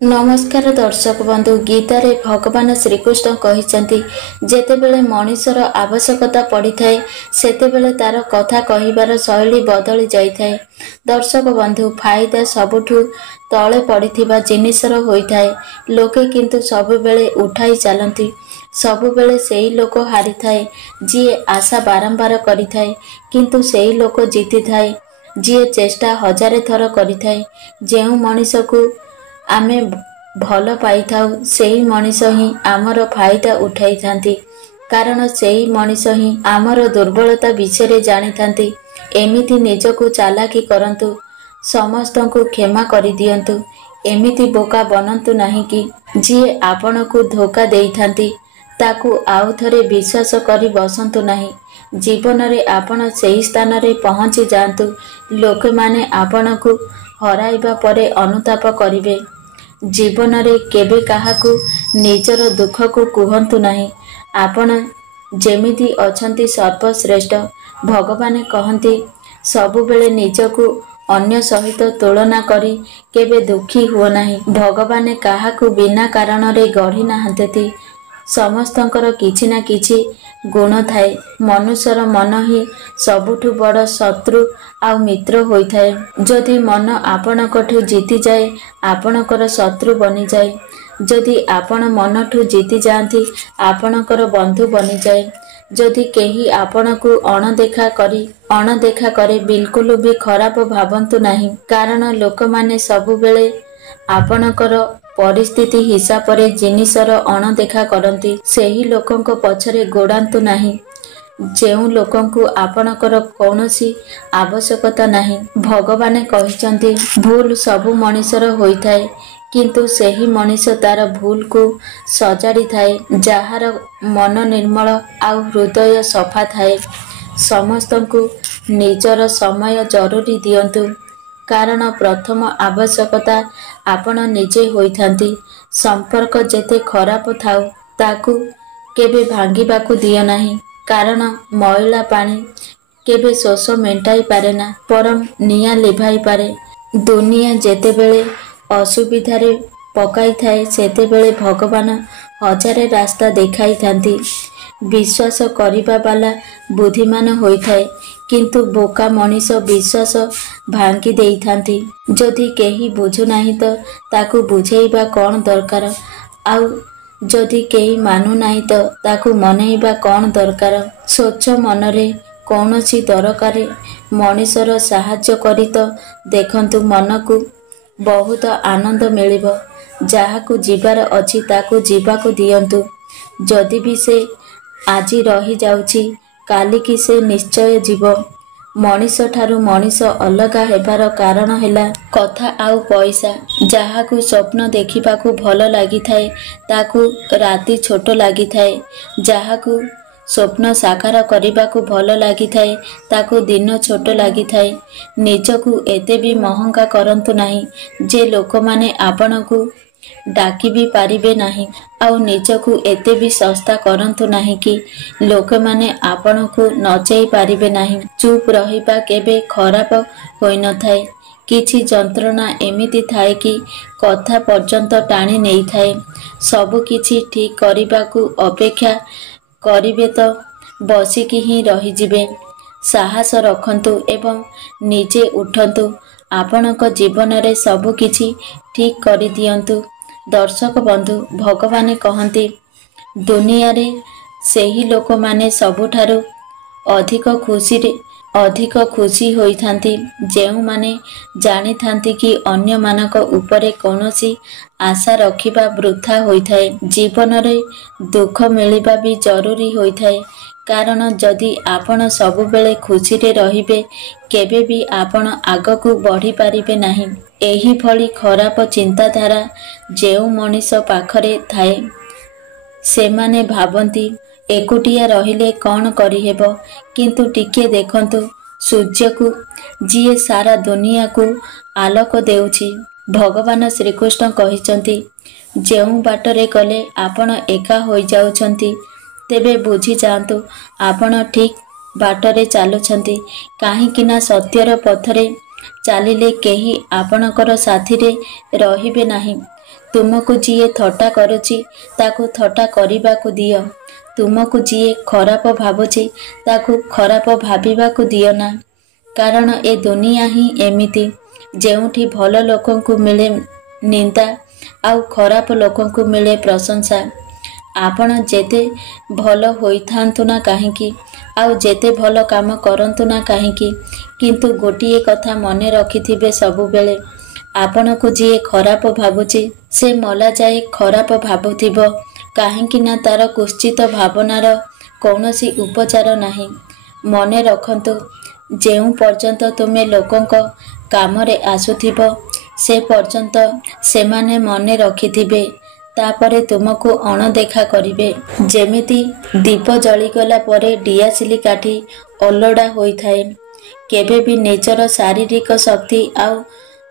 नमस्कार दर्शक बंधु। गीतार भगवान श्रीकृष्ण कहते जेतेबेले मनीषर आवश्यकता पड़ी थाए सेतेबेले तार कथा कहिबार शैली बदली जाए। दर्शक बंधु, फायदा सबुठु तले पड़िथिबा जिनिसर होइथाए। लोके किंतु सबुबेले उठाई चलती। सबुबेले सेही लोक हारी थाए जी आशा बारंबार करिथाए, किंतु सेही लोक जीति थाए जी चेष्टा हजारे थर करिथाए। जेउ मनीष को आमे भल पाई थाउ सेही मनीष ही आमर फायदा उठाई थांती, कारण सेही मनीष ही आमर दुर्बलता विषय जानी थांती। एमिति निजको चालाकी करंतु, समस्त को क्षमा करि दियंतु। एमिति बोका बनंतु नहीं कि जी आपण को धोखा देई थांती ताकू आउ थरे विश्वास करी बसंतु नहीं। जीवन रे आपण सेही स्थान रे पहुंची जांतु। लोक माने आपण को हराइबा परे अनुताप करिवे। जीवन रे केबे काहाकू निजर दुख को कुहंतु नहीं। आपण जेमिति अछंती सर्वश्रेष्ठ। भगवान कहंती सबुबेले निजको अन्य सहित तुलना करी केबे दुखी हुओ नहीं। भगवान काहाकू बिना कारण रे गढ़ी नाहंती। समस्तंकर किछि ना किछि गुण थाए। मनुष्यर मन ही सबुठु बड़ शत्रु आउ मित्र होइथाए। जदि मन आपणकठु जीति जाए आपणकर शत्रु बनी जाए। जदि आपण मनठु जीति जाती आपणकर बंधु बनी जाए। जदि केही आपणकु अणदेखा करे बिल्कुल भी खराब भावंतु नहीं, कारण लोक माने सबुबेले आपणकर परिस्थिति हिसाब रे जिनिसर अणदेखा करती। सेही लोकंको पछरे गोड़ांतु नहीं जेउ लोकंकु आपणकर कौनसी आवश्यकता नहीं। भगवान कहिचंती भूल सबु मनीषर होइथाए, किंतु सेही मनीष तार भूल को सजाड़ी थाए जार मन निर्मल आउ हृदय सफा थाए। समस्तंकु निजर समय जरूरी दियंतु, कारण प्रथम आवश्यकता आपण निजे होइथांती। संपर्क जेते खराब थाउ ताकू केबे भांगिबाकू दियो नहीं, कारण मैला पानी केबे शोष मेंटाई पारे ना, परम निया लिभाई पारे। दुनिया जेतेबेले असुविधारे पकाई थाए सेतेबेले भगवान हजारे रास्ता देखाई थांती। विश्वास करिबा वाला बुद्धिमान होइथाए, किंतु बोका मनीष विश्वास भांगी देई थांती। जदि केही बुझु नाही तो ताकू बुझेइबा कौन दरकार, आउ जदि केही मानु नाही तो ताकू मनेइबा कौन दरकार। स्वच्छ मनरे कौनसी दरकारे मनीषर साहाय्य करी तो देखंतु मनकू बहुत आनंद मिलिबो। जाहाकू जीवार अछि ताकू जीवाकू दियंतु। जदि भी से आजी रही जाउची काली की से निश्चय जीव। मनीष ठारू मनीष अलगा हेबार कारण हैला कथा आउ पैसा। जाहाकू स्वप्न देखिबाकू भल लागि थाए ताकू राति छोट लागि थाए। जाहाकू स्वप्न साकार करिबाकू भल लागि थाए ताकू दिन छोट लागि थाए। निजकू एते भी महंगा करंतु नाही जे लोक माने आपणकू डाकी भी पारिबे नाही, आउ निजकू एते भी सस्ता करंतु नाही कि लोक माने आपणकू नचेई पारिबे नाही। चुप रहिबा केबे खराब होई न थाए। किछि जंत्रणा एमिति थाए कि कथा पर्यंत टाणी नेई थाए। सबु किछि ठीक करिबाकू अपेक्षा करिबे तो बसिकी ही रही जिबे। साहस रखंतु एवं निजे उठंतु। आपणक जीवन रे सबु किछि ठीक करि दियंतु। दर्शक बंधु, भगवान कहंती दुनिया रे सेही लोक माने सबुठारू अधिक खुशी होइथांती जेउ माने जानी थांती कि अन्य मानक उपरे कौनसी आशा रखिबा वृथा होइथाए। जीवन रे दुख मिलिबा भी जरूरी होइथाए, कारण जदि आपण सबुबेले खुशी रे रहिबे केबे भी आपण आगकू बढ़ी पारिबे नाही। एही भली खराब चिंताधारा जेउ मनीष पाखरे थाए सेमाने भाबंती एकुटिया रहिले कौन करिहेबो, किंतु टिके देखंतु सूर्य को जीए सारा दुनिया को आलोक देउछि। भगवान श्रीकृष्ण कहिचंती जेउ बाटरे गले आपण एका होई जाउछंती तेबे बुझी जांतु आपण ठीक बाटरे चालुछंती। काहेकि ना सत्यर पथरे चालिले केही आपणकर साथी रे रहिबे नाही। ତୁମକୁ ଯିଏ ଥଟ୍ଟା କରୁଛି ତାକୁ ଥଟ୍ଟା କରିବାକୁ ଦିଅ। ତୁମକୁ ଯିଏ ଖରାପ ଭାବୁଛି ତାକୁ ଖରାପ ଭାବିବାକୁ ଦିଅ ନା। କାରଣ ଏ ଦୁନିଆ ହିଁ ଏମିତି, ଯେଉଁଠି ଭଲ ଲୋକଙ୍କୁ ମିଳେ ନିନ୍ଦା ଆଉ ଖରାପ ଲୋକଙ୍କୁ ମିଳେ ପ୍ରଶଂସା। ଆପଣ ଯେତେ ଭଲ ହୋଇଥାନ୍ତୁ ନା କାହିଁକି, ଆଉ ଯେତେ ଭଲ କାମ କରନ୍ତୁ ନା କାହିଁକି, କିନ୍ତୁ ଗୋଟିଏ କଥା ମନେ ରଖିଥିବେ ସବୁବେଳେ, ଆପଣଙ୍କୁ ଯିଏ ଖରାପ ଭାବୁଛି ସେ ମଲା ଯାଏ ଖରାପ ଭାବୁଥିବ। କାହିଁକି ନା ତାର କୁତ୍ସିତ ଭାବନାର କୌଣସି ଉପଚାର ନାହିଁ। ମନେ ରଖନ୍ତୁ, ଯେଉଁ ପର୍ଯ୍ୟନ୍ତ ତୁମେ ଲୋକଙ୍କ କାମରେ ଆସୁଥିବ ସେ ପର୍ଯ୍ୟନ୍ତ ସେମାନେ ମନେ ରଖିଥିବେ, ତାପରେ ତୁମକୁ ଅଣଦେଖା କରିବେ। ଯେମିତି ଦୀପ ଜଳିଗଲା ପରେ ଡିଆସିଲି କାଠି ଅଲୋଡ଼ା ହୋଇଥାଏ। କେବେ ବି ନିଜର ଶାରୀରିକ ଶକ୍ତି ଆଉ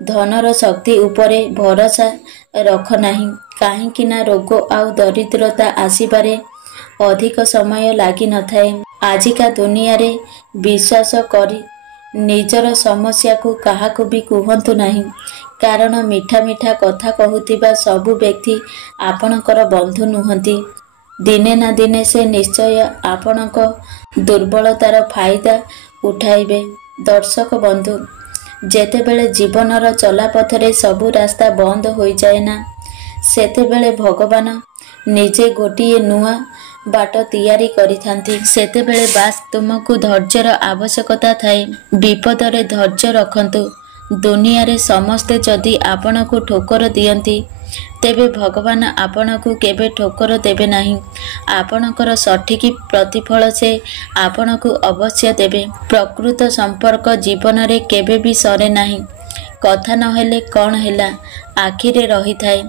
ଧନର ଶକ୍ତି ଉପରେ ଭରସା ରଖ ନାହିଁ। କାହିଁକି ନା ରୋଗ ଆଉ ଦରିଦ୍ରତା ଆସିବାରେ ଅଧିକ ସମୟ ଲାଗିନଥାଏ। ଆଜିକା ଦୁନିଆରେ ବିଶ୍ୱାସ କରି ନିଜର ସମସ୍ୟାକୁ କାହାକୁ ବି କୁହନ୍ତୁ ନାହିଁ। କାରଣ ମିଠା ମିଠା କଥା କହୁଥିବା ସବୁ ବ୍ୟକ୍ତି ଆପଣଙ୍କର ବନ୍ଧୁ ନୁହନ୍ତି। ଦିନେ ନା ଦିନେ ସେ ନିଶ୍ଚୟ ଆପଣଙ୍କ ଦୁର୍ବଳତାର ଫାଇଦା ଉଠାଇବେ। ଦର୍ଶକ ବନ୍ଧୁ, ଯେତେବେଳେ ଜୀବନର ଚଲାପଥରେ ସବୁ ରାସ୍ତା ବନ୍ଦ ହୋଇଯାଏ ନା, ସେତେବେଳେ ଭଗବାନ ନିଜେ ଗୋଟିଏ ନୂଆ ବାଟ ତିଆରି କରିଥାନ୍ତି। ସେତେବେଳେ ବାସ୍ ତୁମକୁ ଧୈର୍ଯ୍ୟର ଆବଶ୍ୟକତା ଥାଏ। ବିପଦରେ ଧୈର୍ଯ୍ୟ ରଖନ୍ତୁ। ଦୁନିଆରେ ସମସ୍ତେ ଯଦି ଆପଣଙ୍କୁ ଠୋକର ଦିଅନ୍ତି, ତେବେ ଭଗବାନ ଆପଣଙ୍କୁ କେବେ ଠୋକର ଦେବେ ନାହିଁ। ଆପଣଙ୍କର ସଠିକ୍ ପ୍ରତିଫଳ ସେ ଆପଣଙ୍କୁ ଅବଶ୍ୟ ଦେବେ। ପ୍ରକୃତ ସମ୍ପର୍କ ଜୀବନରେ କେବେ ବି ସରେ ନାହିଁ। କଥା ନହେଲେ କ'ଣ ହେଲା, ଆଖିରେ ରହିଥାଏ।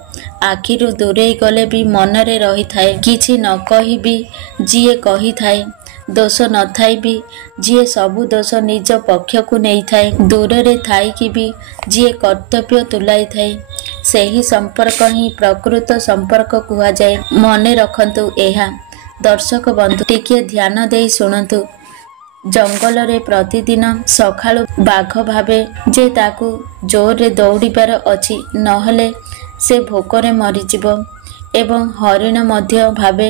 ଆଖିରୁ ଦୂରେଇ ଗଲେ ବି ମନରେ ରହିଥାଏ। କିଛି ନ କହି ବି ଯିଏ କହିଥାଏ, ଦୋଷ ନଥାଇ ବି ଯିଏ ସବୁ ଦୋଷ ନିଜ ପକ୍ଷକୁ ନେଇଥାଏ, ଦୂରରେ ଥାଇକି ବି ଯିଏ କର୍ତ୍ତବ୍ୟ ତୁଲାଇଥାଏ, ସେହି ସମ୍ପର୍କ ହିଁ ପ୍ରକୃତ ସମ୍ପର୍କ କୁହାଯାଏ। ମନେ ରଖନ୍ତୁ ଏହା। ଦର୍ଶକ ବନ୍ଧୁ, ଟିକିଏ ଧ୍ୟାନ ଦେଇ ଶୁଣନ୍ତୁ। ଜଙ୍ଗଲରେ ପ୍ରତିଦିନ ସକାଳୁ ବାଘ ଭାବେ ଯେ ତାକୁ ଜୋରରେ ଦୌଡ଼ିବାର ଅଛି, ନହେଲେ ସେ ଭୋକରେ ମରିଯିବ। ଏବଂ ହରିଣ ମଧ୍ୟ ଭାବେ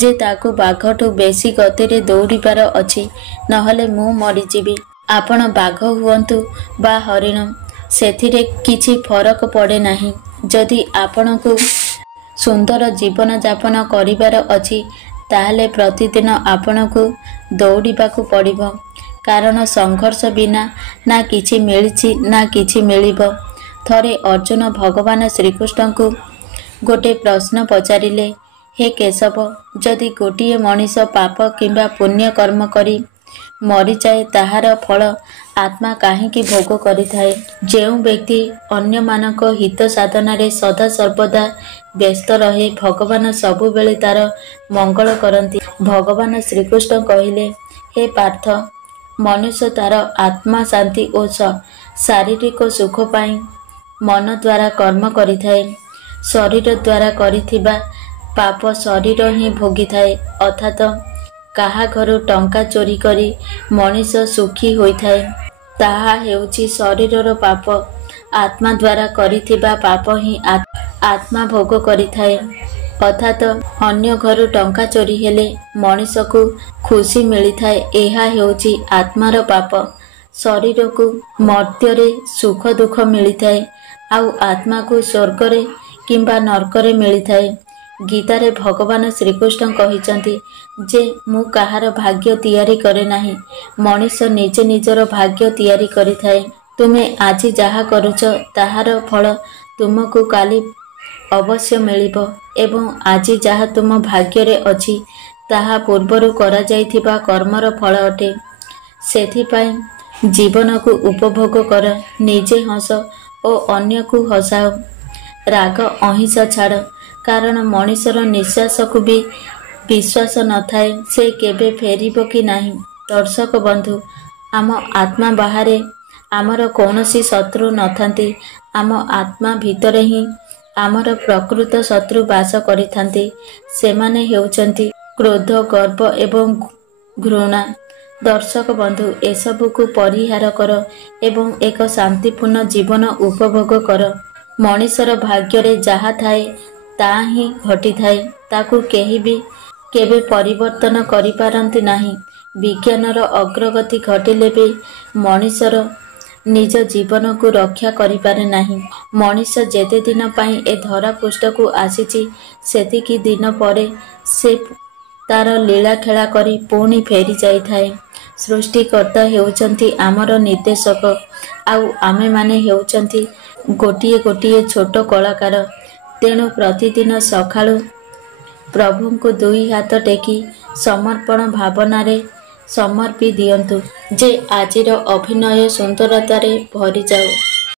ଯେ ତାକୁ ବାଘଠୁ ବେଶୀ ଗତିରେ ଦୌଡ଼ିବାର ଅଛି, ନହେଲେ ମୁଁ ମରିଯିବି। ଆପଣ ବାଘ ହୁଅନ୍ତୁ ବା ହରିଣ, ସେଥିରେ କିଛି ଫରକ ପଡ଼େ ନାହିଁ। ଯଦି ଆପଣଙ୍କୁ ସୁନ୍ଦର ଜୀବନଯାପନ କରିବାର ଅଛି, ତାହେଲେ ପ୍ରତିଦିନ ଆପଣଙ୍କୁ ଦୌଡ଼ିବାକୁ ପଡ଼ିବ। କାରଣ ସଂଘର୍ଷ ବିନା ନା କିଛି ମିଳିଛି ନା କିଛି ମିଳିବ। ଥରେ ଅର୍ଜୁନ ଭଗବାନ ଶ୍ରୀକୃଷ୍ଣଙ୍କୁ ଗୋଟେ ପ୍ରଶ୍ନ ପଚାରିଲେ, ହେ କେଶବ, ଯଦି ଗୋଟିଏ ମଣିଷ ପାପ କିମ୍ବା ପୁଣ୍ୟ କର୍ମ କରି ମରିଯାଏ, ତାହାର ଫଳ ଆତ୍ମା କାହିଁକି ଭୋଗ କରିଥାଏ? ଯେଉଁ ବ୍ୟକ୍ତି ଅନ୍ୟମାନଙ୍କ ହିତ ସାଧନାରେ ସଦାସର୍ବଦା ବ୍ୟସ୍ତ ରହେ, ଭଗବାନ ସବୁବେଳେ ତାର ମଙ୍ଗଳ କରନ୍ତି। ଭଗବାନ ଶ୍ରୀକୃଷ୍ଣ କହିଲେ, ହେ ପାର୍ଥ, ମନୁଷ୍ୟ ତାର ଆତ୍ମା ଶାନ୍ତି ଓ ଶାରୀରିକ ସୁଖ ପାଇଁ ମନ ଦ୍ୱାରା କର୍ମ କରିଥାଏ। ଶରୀର ଦ୍ୱାରା କରିଥିବା ପାପ ଶରୀର ହିଁ ଭୋଗିଥାଏ। ଅର୍ଥାତ କାହା ଘରୁ ଟଙ୍କା ଚୋରି କରି ମଣିଷ ସୁଖୀ ହୋଇଥାଏ, ତାହା ହେଉଛି ଶରୀରର ପାପ। ଆତ୍ମା ଦ୍ୱାରା କରିଥିବା ପାପ ହିଁ ଆତ୍ମା ଭୋଗ କରିଥାଏ। ଅର୍ଥାତ ଅନ୍ୟ ଘରୁ ଟଙ୍କା ଚୋରି ହେଲେ ମଣିଷକୁ ଖୁସି ମିଳିଥାଏ, ଏହା ହେଉଛି ଆତ୍ମାର ପାପ। ଶରୀରକୁ ମର୍ତ୍ତ୍ୟରେ ସୁଖ ଦୁଃଖ ମିଳିଥାଏ, ଆଉ ଆତ୍ମାକୁ ସ୍ୱର୍ଗରେ କିମ୍ବା ନର୍କରେ ମିଳିଥାଏ। ଗୀତାରେ ଭଗବାନ ଶ୍ରୀକୃଷ୍ଣ କହିଛନ୍ତି ଯେ ମୁଁ କାହାର ଭାଗ୍ୟ ତିଆରି କରେ ନାହିଁ, ମଣିଷ ନିଜେ ନିଜର ଭାଗ୍ୟ ତିଆରି କରିଥାଏ। ତୁମେ ଆଜି ଯାହା କରୁଛ ତାହାର ଫଳ ତୁମକୁ କାଲି ଅବଶ୍ୟ ମିଳିବ ଏବଂ ଆଜି ଯାହା ତୁମ ଭାଗ୍ୟରେ ଅଛି ତାହା ପୂର୍ବରୁ କରାଯାଇଥିବା କର୍ମର ଫଳ ଅଟେ। ସେଥିପାଇଁ ଜୀବନକୁ ଉପଭୋଗ କର, ନିଜେ ହସ ଓ ଅନ୍ୟକୁ ହସାଅ। ରାଗ ଅହିଂସା ଛାଡ଼। କାରଣ ମଣିଷର ନିଶ୍ୱାସକୁ ବି ବିଶ୍ୱାସ ନଥାଏ, ସେ କେବେ ଫେରିବ କି ନାହିଁ। ଦର୍ଶକ ବନ୍ଧୁ, ଆମ ଆତ୍ମା ବାହାରେ ଆମର କୌଣସି ଶତ୍ରୁ ନଥାନ୍ତି। ଆମ ଆତ୍ମା ଭିତରେ ହିଁ ଆମର ପ୍ରକୃତ ଶତ୍ରୁ ବାସ କରିଥାନ୍ତି। ସେମାନେ ହେଉଛନ୍ତି କ୍ରୋଧ, ଗର୍ବ ଏବଂ ଘୃଣା। ଦର୍ଶକ ବନ୍ଧୁ, ଏସବୁକୁ ପରିହାର କର ଏବଂ ଏକ ଶାନ୍ତିପୂର୍ଣ୍ଣ ଜୀବନ ଉପଭୋଗ କର। ମଣିଷର ଭାଗ୍ୟରେ ଯାହା ଥାଏ ତାହା ହିଁ ଘଟିଥାଏ। ତାକୁ କେହି ବି କେବେ ପରିବର୍ତ୍ତନ କରିପାରନ୍ତି ନାହିଁ। ବିଜ୍ଞାନର ଅଗ୍ରଗତି ଘଟିଲେ ବି ମଣିଷର ନିଜ ଜୀବନକୁ ରକ୍ଷା କରିପାରେ ନାହିଁ। ମଣିଷ ଯେତେ ଦିନ ପାଇଁ ଏ ଧରାପୃଷ୍ଠକୁ ଆସିଛି ସେତିକି ଦିନ ପରେ ସେ ତାର ଲୀଳାଖେଳା କରି ପୁଣି ଫେରି ଯାଇଥାଏ। ସୃଷ୍ଟିକର୍ତ୍ତା ହେଉଛନ୍ତି ଆମର ନିର୍ଦ୍ଦେଶକ, ଆଉ ଆମେମାନେ ହେଉଛନ୍ତି ଗୋଟିଏ ଗୋଟିଏ ଛୋଟ କଳାକାର। ତେଣୁ ପ୍ରତିଦିନ ସକାଳୁ ପ୍ରଭୁଙ୍କୁ ଦୁଇ ହାତ ଟେକି ସମର୍ପଣ ଭାବନାରେ ସମର୍ପି ଦିଅନ୍ତୁ ଯେ ଆଜିର ଅଭିନୟ ସୁନ୍ଦରତାରେ ଭରିଯାଉ।